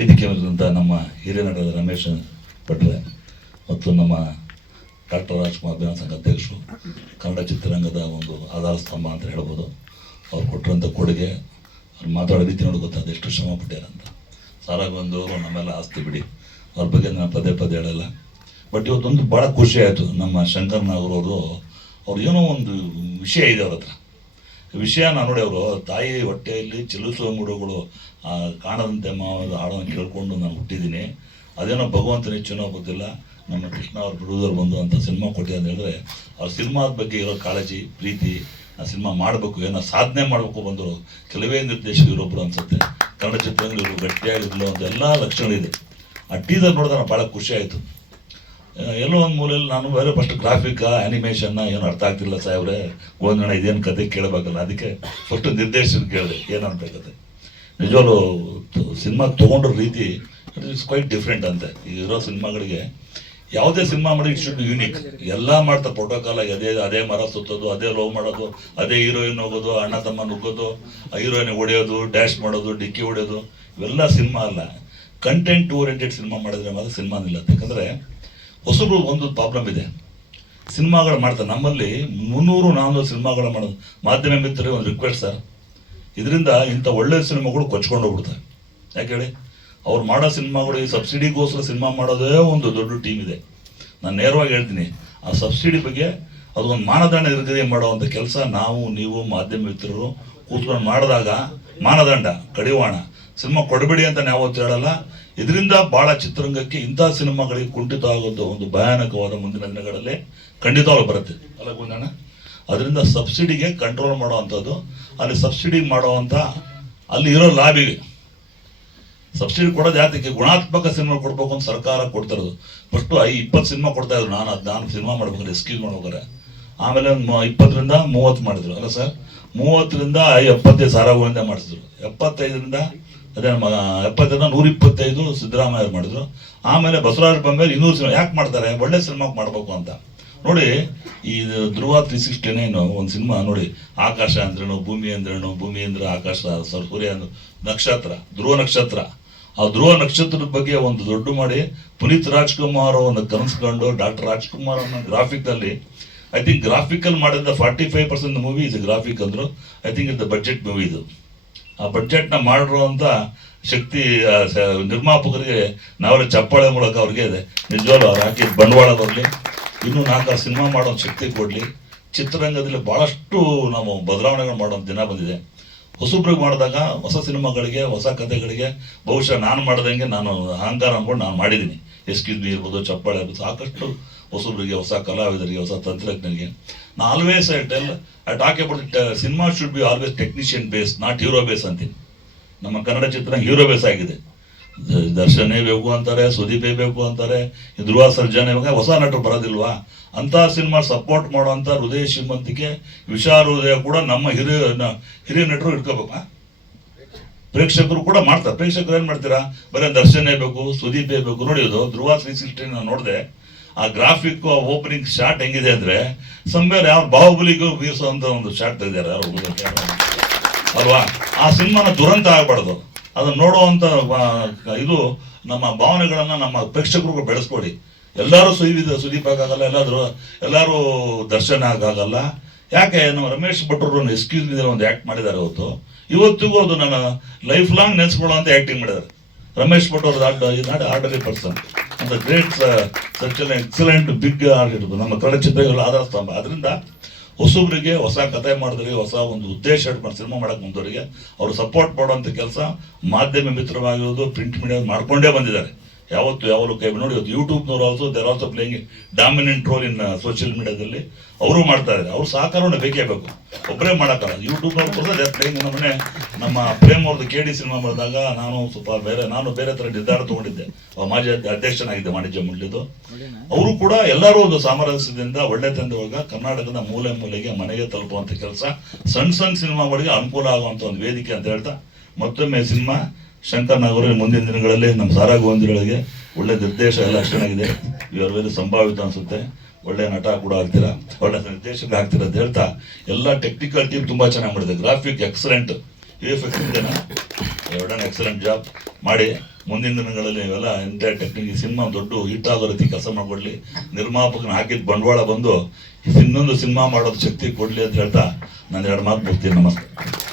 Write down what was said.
ವೇದಿಕೆ ನಮ್ಮ ಹಿರಿಯ ನಟರಾದ ರಮೇಶ್ ಭಟ್ರೆ ಮತ್ತು ನಮ್ಮ ಡಾಕ್ಟರ್ ರಾಜ್ಕುಮಾರ್ ಅಭಿನಯ ಸಂಘ ಅಧ್ಯಕ್ಷರು, ಕನ್ನಡ ಚಿತ್ರರಂಗದ ಒಂದು ಆಧಾರ ಸ್ತಂಭ ಅಂತ ಹೇಳ್ಬೋದು. ಅವ್ರು ಕೊಟ್ಟಿರೋಂಥ ಕೊಡುಗೆ, ಅವ್ರು ಮಾತಾಡೋ ರೀತಿ ನೋಡಿ ಗೊತ್ತಾದ ಎಷ್ಟು ಶ್ರಮ ಪಟ್ಟ್ಯಾರ ಅಂತ. ಸಾರಾಗೊಂದವರು ನಮ್ಮೆಲ್ಲ ಆಸ್ತಿ ಬಿಡಿ, ಅವ್ರ ಬಗ್ಗೆ ನಾನು ಪದೇ ಪದೇ ಹೇಳಲ್ಲ. ಬಟ್ ಇವತ್ತೊಂದು ಭಾಳ ಖುಷಿ ಆಯಿತು. ನಮ್ಮ ಶಂಕರ್ ನಾಗರವರು ಅವ್ರು ಏನೋ ಒಂದು ವಿಷಯ ಇದೆ ಅವ್ರ ಹತ್ರ. ವಿಷಯನ ನೋಡಿ, ಅವರು ತಾಯಿ ಹೊಟ್ಟೆಯಲ್ಲಿ ಚಲಿಸುವ ಮೂಡುಗಳು ಕಾಣದಂತೆ ಮಾವದ ಹಾಡನ್ನು ಕೇಳ್ಕೊಂಡು ನಾನು ಹುಟ್ಟಿದ್ದೀನಿ. ಅದೇನೋ ಭಗವಂತನ ಇಚ್ಛೆನೋ ಗೊತ್ತಿಲ್ಲ, ನಮ್ಮ ಕೃಷ್ಣ ಅವ್ರ ಪ್ರೊಡ್ಯೂಸರ್ ಬಂದು ಅಂತ ಸಿನಿಮಾ ಕೊಟ್ಟಿದೆ ಅಂತ ಹೇಳಿದ್ರೆ, ಅವ್ರ ಸಿನಿಮಾದ ಬಗ್ಗೆ ಇರೋ ಕಾಳಜಿ, ಪ್ರೀತಿ, ಆ ಸಿನಿಮಾ ಮಾಡಬೇಕು, ಏನೋ ಸಾಧನೆ ಮಾಡಬೇಕು ಬಂದರು ಕೆಲವೇ ನಿರ್ದೇಶಕರು ಇರೊಬ್ಬರು ಅನ್ಸುತ್ತೆ. ಕನ್ನಡ ಚಿತ್ರರಂಗಗಳು ಗಟ್ಟಿಯಾಗಿರಲಿಲ್ಲ ಅಂತ ಎಲ್ಲ ಲಕ್ಷಣಗಳಿದೆ. ಆ ಟೀಸರ್ ನೋಡಿದ್ರೆ ಭಾಳ ಖುಷಿ ಆಯಿತು. ಎಲ್ಲೋ ಒಂದು ಮೂಲೆಯಲ್ಲಿ ನಾನು ಬೇರೆ ಫಸ್ಟ್ ಗ್ರಾಫಿಕಾ ಆ್ಯನಿಮೇಷನ್ನ ಏನು ಅರ್ಥ ಆಗ್ತಿಲ್ಲ ಸಾಹೇಬ್ರೆ, ಒಂದಣ ಇದೇನು ಕತೆ ಕೇಳಬೇಕಲ್ಲ, ಅದಕ್ಕೆ ಫಸ್ಟ್ ನಿರ್ದೇಶನ ಕೇಳಿದೆ ಏನಂತ. ನಿಜವಾಗ್ಲೂ ಸಿನಿಮಾ ತೊಗೊಂಡ್ರ ರೀತಿ ಇಟ್ ಇಸ್ ಕ್ವೈಟ್ ಡಿಫ್ರೆಂಟ್ ಅಂತೆ. ಇರೋ ಸಿನಿಮಾಗಳಿಗೆ ಯಾವುದೇ ಸಿನಿಮಾ ಮಾಡಿ ಇಟ್ ಶುಡ್ ಬಿ ಯೂನಿಕ್. ಎಲ್ಲ ಮಾಡ್ತಾರೆ ಪ್ರೋಟೋಕಾಲ್ ಆಗಿ, ಅದೇ ಮರ ಸುತ್ತೋದು, ಅದೇ ಲವ್ ಮಾಡೋದು, ಅದೇ ಹೀರೋಯಿನ್ ಹೋಗೋದು, ಅಣ್ಣ ತಮ್ಮ ನುಗ್ಗೋದು, ಹೀರೋಯಿನ್ ಹೊಡೆಯೋದು, ಡ್ಯಾಶ್ ಮಾಡೋದು, ಡಿಕ್ಕಿ ಹೊಡೆಯೋದು, ಇವೆಲ್ಲ ಸಿನಿಮಾ ಅಲ್ಲ. ಕಂಟೆಂಟ್ ಓರಿಯೆಂಟೆಡ್ ಸಿನಿಮಾ ಮಾಡಿದ್ರೆ ಮಾತ್ರ ಸಿನಿಮಾ ನಿಲ್ಲತ್ತೆ. ಯಾಕಂದರೆ ಹೊಸಬ್ರು ಒಂದು ಪ್ರಾಬ್ಲಮ್ ಇದೆ, ಸಿನಿಮಾಗಳು ಮಾಡ್ತಾರೆ. ನಮ್ಮಲ್ಲಿ 300-400 ಸಿನಿಮಾಗಳು ಮಾಡೋದು. ಮಾಧ್ಯಮ ಮಿತ್ರರಿಗೆ ಒಂದು ರಿಕ್ವೆಸ್ಟ್ ಸರ್, ಇದರಿಂದ ಇಂಥ ಒಳ್ಳೆಯ ಸಿನಿಮಾಗಳು ಕೊಚ್ಕೊಂಡು ಹೋಗ್ಬಿಡ್ತಾರೆ. ಯಾಕೆ ಹೇಳಿ, ಅವ್ರು ಮಾಡೋ ಸಿನಿಮಾಗಳು ಈ ಸಬ್ಸಿಡಿಗೋಸ್ಕರ ಸಿನಿಮಾ ಮಾಡೋದೇ ಒಂದು ದೊಡ್ಡ ಟೀಮ್ ಇದೆ. ನಾನು ನೇರವಾಗಿ ಹೇಳ್ತೀನಿ, ಆ ಸಬ್ಸಿಡಿ ಬಗ್ಗೆ ಅದೊಂದು ಮಾನದಂಡ ನಿರ್ಗತಿ ಮಾಡೋವಂಥ ಕೆಲಸ ನಾವು ನೀವು ಮಾಧ್ಯಮ ಮಿತ್ರರು ಕೂತ್ಕೊಂಡು ಮಾಡಿದಾಗ ಮಾನದಂಡ ಕಡಿವಾಣ ಸಿನಿಮಾ ಕೊಡಬೇಡಿ ಅಂತ ನಾವು ಹೇಳಲ್ಲ. ಇದರಿಂದ ಭಾಳ ಚಿತ್ರರಂಗಕ್ಕೆ ಇಂಥ ಸಿನಿಮಾಗಳಿಗೆ ಕುಂಠಿತ ಆಗೋದು ಒಂದು ಭಯಾನಕವಾದ ಮುಂದಿನ ದಿನಗಳಲ್ಲಿ ಖಂಡಿತವಾಗ್ಲೂ ಬರುತ್ತೆ ಅಲ್ಲ ಗುಂಡಣ್ಣ. ಅದರಿಂದ ಸಬ್ಸಿಡಿಗೆ ಕಂಟ್ರೋಲ್ ಮಾಡೋವಂಥದ್ದು, ಅಲ್ಲಿ ಸಬ್ಸಿಡಿ ಮಾಡೋವಂಥ ಅಲ್ಲಿ ಇರೋ ಲಾಬಿಗೆ ಸಬ್ಸಿಡಿ ಕೊಡೋದು ಯಾತಕ್ಕೆ, ಗುಣಾತ್ಮಕ ಸಿನಿಮಾ ಕೊಡ್ಬೇಕು ಅಂತ ಸರ್ಕಾರ ಕೊಡ್ತಿರೋದು. ಫಸ್ಟು 20 ಸಿನಿಮಾ ಕೊಡ್ತಾ ಇದ್ರು. ನಾನು ಸಿನಿಮಾ ಮಾಡ್ಬೇಕಾದ್ರೆ ಎಸ್ಕ್ಯೂಸ್ ಮಾಡ್ಬೇಕಾರೆ, ಆಮೇಲೆ 20ರಿಂದ 30 ಮಾಡಿದ್ರು ಅಲ್ಲ ಸರ್, 30ರಿಂದ 75 ಸಾರಾಗೋವಿಂದ ಮಾಡಿಸಿದ್ರು, 75ರಿಂದ 125 ಸಿದ್ದರಾಮಯ್ಯ ಮಾಡಿದ್ರು. ಆಮೇಲೆ ಬಸವರಾಜ ಬೊಮ್ಮಾಯಿ 200 ಸಿನಿಮಾ ಯಾಕೆ ಮಾಡ್ತಾರೆ, ಒಳ್ಳೆ ಸಿನಿಮಾ ಮಾಡಬೇಕು ಅಂತ. ನೋಡಿ, ಈ ಧ್ರುವ 369 ಒಂದು ಸಿನಿಮಾ ನೋಡಿ, ಆಕಾಶ ಅಂದ್ರೇನು, ಭೂಮಿ ಅಂದ್ರೇನು, ಭೂಮಿ ಅಂದ್ರೆ ಆಕಾಶ, ಸೂರ್ಯ ನಕ್ಷತ್ರ, ಧ್ರುವ ನಕ್ಷತ್ರ. ಆ ಧ್ರುವ ನಕ್ಷತ್ರದ ಬಗ್ಗೆ ಒಂದು ದೊಡ್ಡ ಮಾಡಿ ಪುನೀತ್ ರಾಜ್ಕುಮಾರ್ ಒಂದು ಕನಸ್ಕೊಂಡು ಡಾಕ್ಟರ್ ರಾಜ್ಕುಮಾರ್ ಅನ್ನೋ ಗ್ರಾಫಿಕಲ್ಲಿ, ಐ ಥಿಂಕ್ ಗ್ರಾಫಿಕಲ್ ಮಾಡಿದ 45% ಮೂವಿ ಇದು ಗ್ರಾಫಿಕ್ ಅಂದರು. ಐ ಥಿಂಕ್ ಇದು ಬಡ್ಜೆಟ್ ಮೂವಿ ಇದು. ಆ ಬಡ್ಜೆಟ್ನ ಮಾಡಿರುವಂಥ ಶಕ್ತಿ ನಿರ್ಮಾಪಕರಿಗೆ ನಾವೆಲ್ಲ ಚಪ್ಪಾಳೆ ಮೂಲಕ ಅವ್ರಿಗೆ ಇದೆ. ನಿಜವಾಗ್ಲೂ ಅವ್ರು ಹಾಕಿ ಬಂಡವಾಳ ಬರಲಿ, ಇನ್ನೂ 4 ಸಿನಿಮಾ ಮಾಡೋ ಶಕ್ತಿ ಕೊಡಲಿ. ಚಿತ್ರರಂಗದಲ್ಲಿ ಭಾಳಷ್ಟು ನಾವು ಬದಲಾವಣೆಗಳು ಮಾಡೋಂಥ ದಿನ ಬಂದಿದೆ. ಹೊಸಬ್ರಿಗೆ ಮಾಡಿದಾಗ ಹೊಸ ಸಿನಿಮಾಗಳಿಗೆ, ಹೊಸ ಕಥೆಗಳಿಗೆ ಬಹುಶಃ ನಾನು ಮಾಡ್ದಂಗೆ ನಾನು ಅಹಂಕಾರ ಅಂದ್ಕೊಂಡು ನಾನು ಮಾಡಿದ್ದೀನಿ. ಎಸ್ಕ್ಯೂಸ್ ಮೀ ಇರ್ಬೋದು, ಚಪ್ಪಾಳೆ ಇರ್ಬೋದು, ಸಾಕಷ್ಟು ಹೊಸಬ್ರಿಗೆ, ಹೊಸ ಕಲಾವಿದರಿಗೆ, ಹೊಸ ತಂತ್ರಜ್ಞರಿಗೆ. ನಾನು always I talk about cinema should be always technician base, not hero base ಅಂತೀನಿ. ನಮ್ಮ ಕನ್ನಡ ಚಿತ್ರ ಹೀರೋ ಬೇಸ್ ಆಗಿದೆ. ದರ್ಶನೇ ಬೇಕು ಅಂತಾರೆ, ಸುದೀಪೇ ಬೇಕು ಅಂತಾರೆ, ಧ್ರುವ ಸರ್ಜನೆ ಹೊಸ ನಟರು ಬರೋದಿಲ್ವಾ? ಅಂಥ ಸಿನಿಮಾ ಸಪೋರ್ಟ್ ಮಾಡುವಂಥ ಹೃದಯ ಶ್ರೀಮಂತಿಕೆ, ವಿಶಾಲ ಹೃದಯ ಕೂಡ ನಮ್ಮ ಹಿರಿಯ ನಟರು ಇಟ್ಕೋಬೇಕು. ಪ್ರೇಕ್ಷಕರು ಕೂಡ ಮಾಡ್ತಾರೆ. ಪ್ರೇಕ್ಷಕರು ಏನು ಮಾಡ್ತೀರಾ, ಬರೀ ದರ್ಶನೇ ಬೇಕು, ಸುದೀಪೇ ಬೇಕು. ನೋಡಿಯೋದು ಧ್ರುವ 360 ನಾನು ನೋಡಿದೆ, ಆ ಗ್ರಾಫಿಕ್ ಓಪನಿಂಗ್ ಶಾಟ್ ಹೆಂಗಿದೆ ಅಂದರೆ ಸಂಬೇರ್ ಯಾವ ಬಾಹುಬಲಿಗೂ ಬೀರಿಸುವಂಥ ಒಂದು ಶಾಟ್ ತೆಗೆದಾರೆ ಯಾರು ಅಲ್ವಾ? ಆ ಸಿನಿಮಾನ ದುರಂತ ಆಗಬಾರ್ದು. ಅದನ್ನು ನೋಡುವಂಥ ಇದು ನಮ್ಮ ಭಾವನೆಗಳನ್ನು ನಮ್ಮ ಪ್ರೇಕ್ಷಕರು ಬೆಳೆಸ್ಕೊಡಿ. ಎಲ್ಲರೂ ಸುದೀಪ್ ಆಗಾಗಲ್ಲ, ಎಲ್ಲರೂ ದರ್ಶನ ಆಗಾಗಲ್ಲ. ಯಾಕೆ ನಮ್ಮ ರಮೇಶ್ ಭಟ್ರು ಎಕ್ಸ್ಕ್ಯೂಸ್ ಮೀ ಒಂದು ಆ್ಯಕ್ಟ್ ಮಾಡಿದ್ದಾರೆ. ಇವತ್ತಿಗೂ ಅದು ನನ್ನ ಲೈಫ್ ಲಾಂಗ್ ನೆನೆಸ್ಕೊಳ್ಳೋ ಅಂತ ಆ್ಯಕ್ಟಿಂಗ್ ಮಾಡಿದ್ದಾರೆ ರಮೇಶ್ ಭಟ್ ಅವರು. ಇಸ್ ನಾಟ್ ಆರ್ಡಿನರಿ ಪರ್ಸನ್ ಅಂತ great such an excellent big artist ನಮ್ಮ ಕನ್ನಡ ಚಿತ್ರಗಳ ಆಧಾರ ಸ್ತಂಭ. ಅದರಿಂದ ಹೊಸಬ್ರಿಗೆ ಹೊಸ ಕಥೆ ಮಾಡಿದ್ರಿಗೆ, ಹೊಸ ಒಂದು ಉದ್ದೇಶ ಇಟ್ಕೊಂಡು ಸಿನಿಮಾ ಮಾಡಕ್ಕೆ ಮುಂದವರಿಗೆ ಅವರು ಸಪೋರ್ಟ್ ಮಾಡುವಂಥ ಕೆಲಸ ಮಾಧ್ಯಮ ಮಿತ್ರವಾಗಿರೋದು, ಪ್ರಿಂಟ್ ಮೀಡಿಯಾ ಮಾಡ್ಕೊಂಡೇ ಬಂದಿದ್ದಾರೆ. ಯಾವತ್ತೂ ಕೈ ನೋಡಿ. ಇವತ್ತು ಯೂಟ್ಯೂಬ್ನವರು also there also playing dominant role in social ಮೀಡಿಯಾದಲ್ಲಿ. ಅವರು ಮಾಡ್ತಾ ಇದ್ದಾರೆ. ಅವ್ರ ಸಹಕಾರವನ್ನು ಬೇಕೇ ಬೇಕು, ಒಬ್ಬರೇ ಮಾಡೋಕ್ಕಲ್ಲ. ಯೂಟ್ಯೂಬ್ನವ್ರು ಕೂಡ ದೇರ್ ಪ್ಲೇಯಿಂಗ್. ನಮ್ಮನೆ ನಮ್ಮ ಪ್ರೇಮ್ ಅವ್ರದ್ದು KD ಸಿನಿಮಾ ಮಾಡಿದಾಗ ನಾನು ಬೇರೆ ಥರ ನಿರ್ಧಾರ ತೊಗೊಂಡಿದ್ದೆ. ಮಾಜಿ ಅಧ್ಯಕ್ಷನಾಗಿದ್ದೆ ವಾಣಿಜ್ಯ ಮಂಡಳಿದು. ಅವರು ಕೂಡ ಎಲ್ಲರೂ ಒಂದು ಸಾಮರಸ್ಯದಿಂದ ಒಳ್ಳೆ ತಂದವಾಗ ಕರ್ನಾಟಕದ ಮೂಲೆ ಮೂಲೆಗೆ ಮನೆಗೆ ತಲುಪುವಂಥ ಕೆಲಸ, ಸಣ್ಣ ಸಿನಿಮಾಗಳಿಗೆ ಅನುಕೂಲ ಆಗುವಂಥ ಒಂದು ವೇದಿಕೆ ಅಂತ ಹೇಳ್ತಾ, ಮತ್ತೊಮ್ಮೆ ಸಿನಿಮಾ ಶಂಕರ್ ನಾಗರವರಿಗೆ ಮುಂದಿನ ದಿನಗಳಲ್ಲಿ ನಮ್ಮ ಸಾರಾಗೋವಿಂದಗಳಿಗೆ ಒಳ್ಳೆ ನಿರ್ದೇಶ ಎಲ್ಲ ಚೆನ್ನಾಗಿದೆ. ಇವರು ವೇಳೆ ಸಂಭಾವಿತ ಅನಿಸುತ್ತೆ. ಒಳ್ಳೆ ನಟ ಕೂಡ ಆಗ್ತೀರಾ, ಒಳ್ಳೆ ನಿರ್ದೇಶಕ ಆಗ್ತೀರಾ ಅಂತ ಹೇಳ್ತಾ, ಎಲ್ಲ ಟೆಕ್ನಿಕಲ್ ಟೀಮ್ ತುಂಬ ಚೆನ್ನಾಗಿ ಮಾಡಿದೆ. ಗ್ರಾಫಿಕ್ ಎಕ್ಸಲೆಂಟ್, ಎಕ್ಸಲೆಂಟ್ ಜಾಬ್ ಮಾಡಿ ಮುಂದಿನ ದಿನಗಳಲ್ಲಿ ಇವೆಲ್ಲ ಎಂತ ಟೆಕ್ನಿಕ್ ಸಿನಿಮಾ ದೊಡ್ಡ ಹಿಟ್ ಆಗೋ ರೀತಿ ಕೆಲಸ ಮಾಡಿಕೊಡ್ಲಿ, ನಿರ್ಮಾಪಕನ ಹಾಕಿದ ಬಂಡವಾಳ ಬಂದು ಇನ್ನೊಂದು ಸಿನಿಮಾ ಮಾಡೋದು ಶಕ್ತಿ ಕೊಡ್ಲಿ ಅಂತ ಹೇಳ್ತಾ ನಾನು 2 ಮಾತು ಮುಗ್ತೀನಿ. ನಮಸ್ಕಾರ.